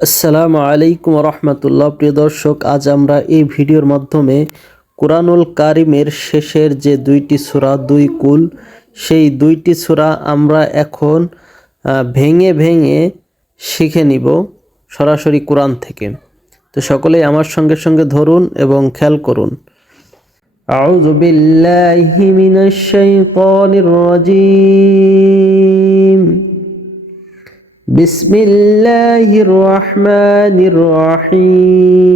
আসসালামু আলাইকুম রহমতুল্লাহ। প্রিয় দর্শক, আজ আমরা এই ভিডিওর মাধ্যমে কুরআনুল কারিমের শেষের যে দুইটি সূরা দুই কুল, সেই দুইটি সূরা আমরা এখন ভেঙে ভেঙে শিখে নিব সরাসরি কোরআন থেকে। তো সকলেই আমার সঙ্গে সঙ্গে ধরুন এবং খেয়াল করুন। আউযু বিল্লাহি মিনাশ শাইতানির রাজীম। বিসমিল্লাহির রহমানির রহিম।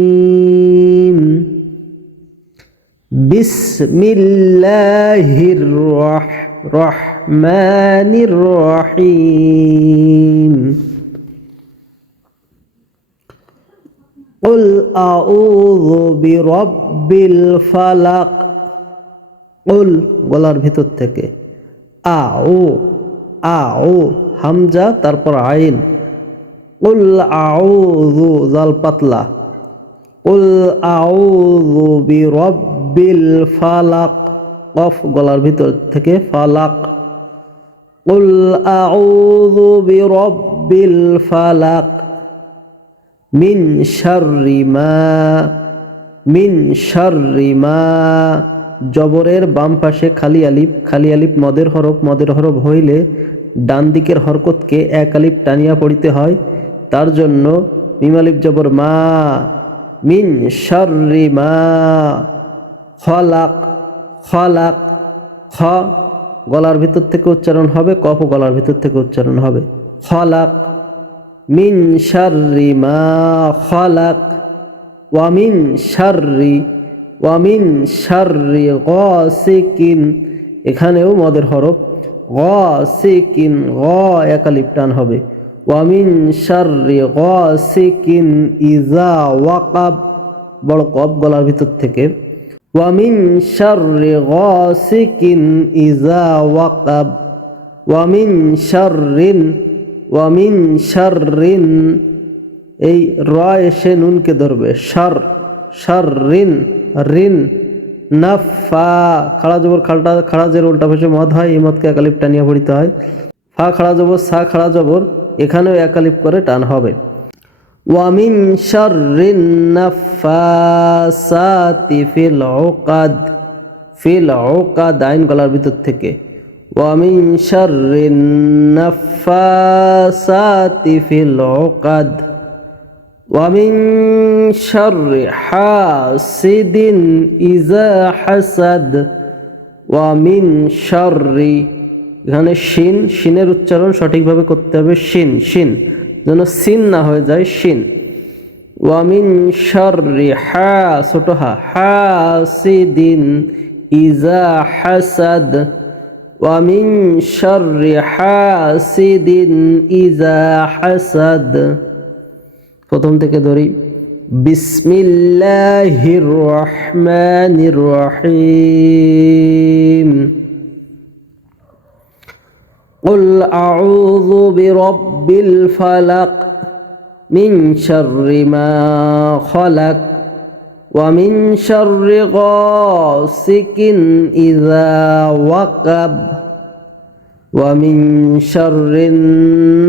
বিসমিল্লাহির রহমানির রহিম। কুল আউযু বিরাব্বিল ফালাক। কুল গলার ভিতর থেকে, আউ হামজা তারপর আইন। কুল আউযু জাল পাতলা। কুল আউযু বিরাব্বিল ফালাক, কফ গলার ভিতর থেকে ফালাক। কুল আউযু বিরাব্বিল ফালাক মিন শাররি মা। জবরের বাম পাশে খালি আলিফ মদের হরফ হইলে ডান দিকের হরকতকে এক আলিফ টানিয়া পড়িতে হয়, তার জন্য মিম আলিফ জবর মা। মিন শাররি মা খলাক। খ গলার ভিতর থেকে উচ্চারণ হবে, কফ গলার ভিতর থেকে উচ্চারণ হবে। খলাক মিন শাররি মা খলাক। ওয়ামিন শাররি গাসিকিন, এখানেও মদের হরফ গাসিকিন, এক আলিফ টান হবে। ওয়ামিন শাররি গাসিকিন ইযা ওয়াকাব, বড় কফ গলার ভিতর থেকে। ওয়ামিন শাররি গাসিকিন ইযা ওয়াকাব। ওয়ামিন শাররিন, এই র এসে নুনকে ধরবে। শাররিন রিন। নাফা খাড়া জবর খাড়া জের উল্টা পাশে মদ হয়, এই মদকে এক আলিফ টানিয়া পড়িতে হয়। ফা খাড়া জবর সা খাড়া জবর, এখানেও এক আলিফ করে টান হবে। ওয়ামিন শাররিন নাফাসাতি ফিল উকাদ আইন গলার ভিতর থেকে। ওয়ামিন শাররিন নাফাসাতি ফিল উকাদ। ওয়ামিন শাররি হাসিদিন ইযা হাসাদ। ওয়ামিন শাররি, এখানে শিনের উচ্চারণ সঠিকভাবে করতে হবে। শিন যেন সিন না হয়ে যায়, শিন। ওয়ামিন শাররি ছোট হাসিদিন ইযা হাসাদ। ওয়ামিন শাররি হাসিদিন ইযা হাসাদ। প্রথম থেকে ধরি। বিসমিল্লাহির রহমানির রহিম। কুল আউযু বিরাব্বিল ফালাক মিন শাররি মা খলাক। ওয়া মিন শাররি গাসিকিন ইযা ওয়াকাব। ওয়া মিন শাররিন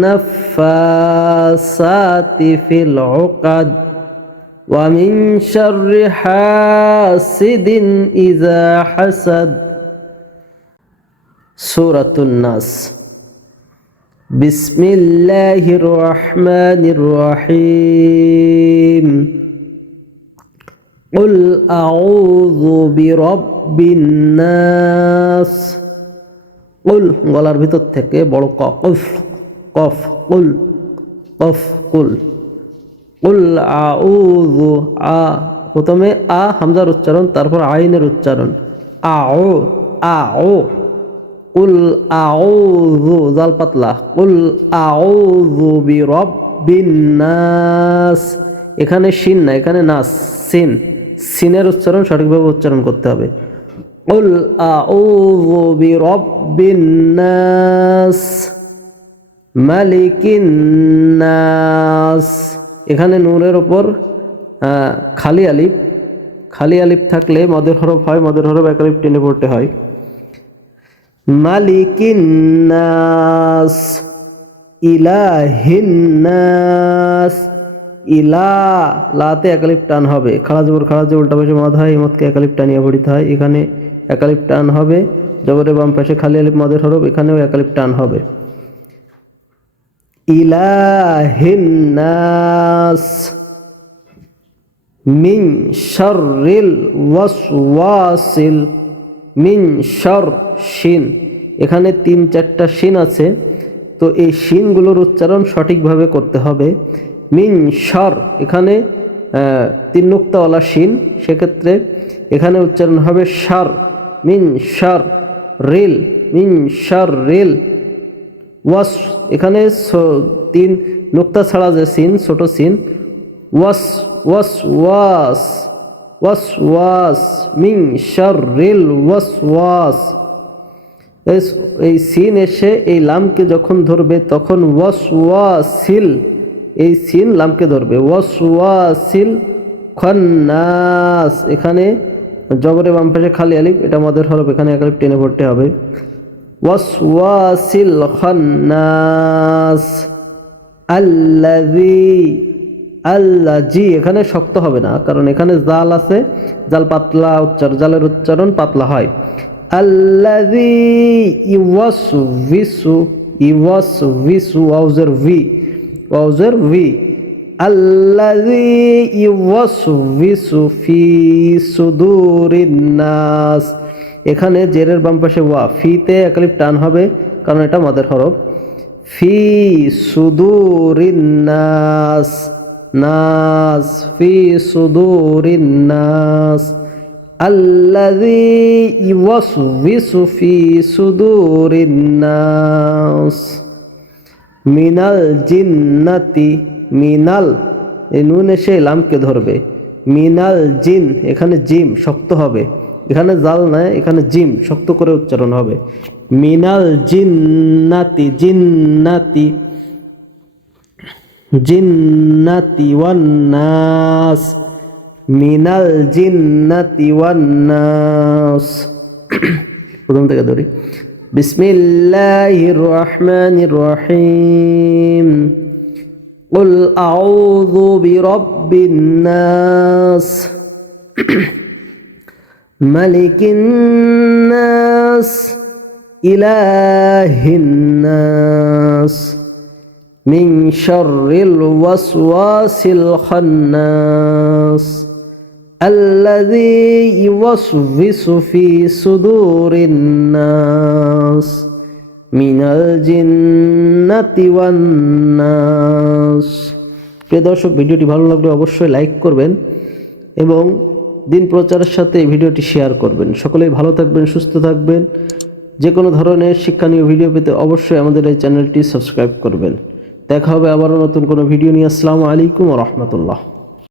নাফাসাতি ফিল উকাদ। ওয়া মিন শাররি হাসিদিন ইযা হাসাদ। সূরাতুন নাস। বিসমিল্লাহির রহমানির রহিম। কুল আউযু বিরাব্বিন নাস। কুল গলার ভিতর থেকে বড় কফ কুল। কুল আউযু প্রথমে হামজার উচ্চারণ, তারপর আইনের উচ্চারণ। আউ। কুল আউযু জাল পাতলা। কুল আউযু বিরাব্বিন নাস, এখানে শিন না, এখানে নাস, সিনের উচ্চারণ সঠিকভাবে উচ্চারণ করতে হবে। কুল আউযু বিরাব্বিন নাস মালিকিন নাস, এখানে নূনের উপর খালি আলিফ থাকলে মদের হরফ হয়, মদের হরফ এক আলিফ টেনে পড়তে হয়। মালিকিন নাস ইলাহিন নাস, ইলা, লাতে একালিপ টান হবে, খাড়া জবর খাড়া যে উল্টা পাশে মদ হয়, এই মদকে একালিপ টানিয়া পড়িতে হয়, এখানে একালিপ টান হবে। জবরের বাম পাশে খালি আলিফ মদের হরফ, এখানেও একালিপ টান হবে। ইলাহিন নাস মিন শাররিল ওয়াসওয়াসিল, মিন শার শিন, এখানে 3-4টা শিন আছে, তো এই শিনগুলোর উচ্চারণ সঠিকভাবে করতে হবে। মিন শার, এখানে 3 নুক্তাওয়ালা শিন, সেক্ষেত্রে এখানে উচ্চারণ হবে শার, মিন শার রিল, মিন শার রিল। ওয়াস, এখানে 3 নুক্তা ছাড়া যে সিন, ছোট সিন, ওয়াস ওয়াস ওয়াস ওয়াস ওয়াস, মিন শাররিল ওয়াসওয়াস। এই সিন এসে এই লামকে যখন ধরবে তখন ওয়াসওয়াসিল, এই সিন লামকে ধরবে, ওয়াসওয়াসিল খান্নাস, এখানে জবরের বাম পাশে খালি আলিফ, এটা মদের হরফ, এখানে এক আলিফ টেনে পড়তে হবে। ওয়াসওয়াসিল খান্নাস আল্লাযী, আল্লাজি, এখানে শক্ত হবে না, কারণ এখানে জাল আছে, জাল পাতলা উচ্চারণ, জালের উচ্চারণ পাতলা হয়। আল্লাযী ইওয়াসউইসু, ইওয়াসউইসু, ওয়াউজের ভি, ওয়াউজের ভি, আল্লাযী ইওয়াসউইসু ফি সুদুরিন নাস, এখানে জেরের বাম পাশে ওয়া, ফিতে একালিফ টান হবে, কারণ এটা মদের হরফ। ফি সুদুরিন নাস, নাস, ফি সুদুরিন নাস, আল্লাযী ইওয়াসউইসু ফি সুদুরিন নাস, মিনাল জিন্নাতি, মিনাল, এই নুন এসে লামকে ধরবে, মিনাল জিন, এখানে জিম শক্ত হবে, এখানে জাল নয়, এখানে জিম শক্ত করে উচ্চারণ হবে। মিনাল জিন্নাতি, জিন্নাতি, জিন্নাতি ওয়ান নাস, মিনাল জিন্নাতি ওয়ান নাস। প্রথম থেকে ধরি, বিসমিল্লাহির রহমানির রহিম, কুল আউযু বিরাব্বিন নাস, মালিকিন নাস, ইলাহিন নাস, মিন শাররিল ওয়াসওয়াসিল খান্নাস, আল্লাযী ইওয়াসউইসু ফি সুদুরিন নাস, মিনাল জিন্নাতি ওয়ান নাস। প্রিয় দর্শক, ভিডিওটি ভালো লাগলে অবশ্যই লাইক করবেন এবং দিন প্রচারের সাথে এই ভিডিওটি শেয়ার করবেন। সকলেই ভালো থাকবেন, সুস্থ থাকবেন। যে কোনো ধরনের শিক্ষণীয় ভিডিও পেতে অবশ্যই আমাদের এই চ্যানেলটি সাবস্ক্রাইব করবেন। দেখা হবে আবারও নতুন কোনো ভিডিও নিয়ে। আসসালামু আলাইকুম ওয়া রাহমাতুল্লাহ।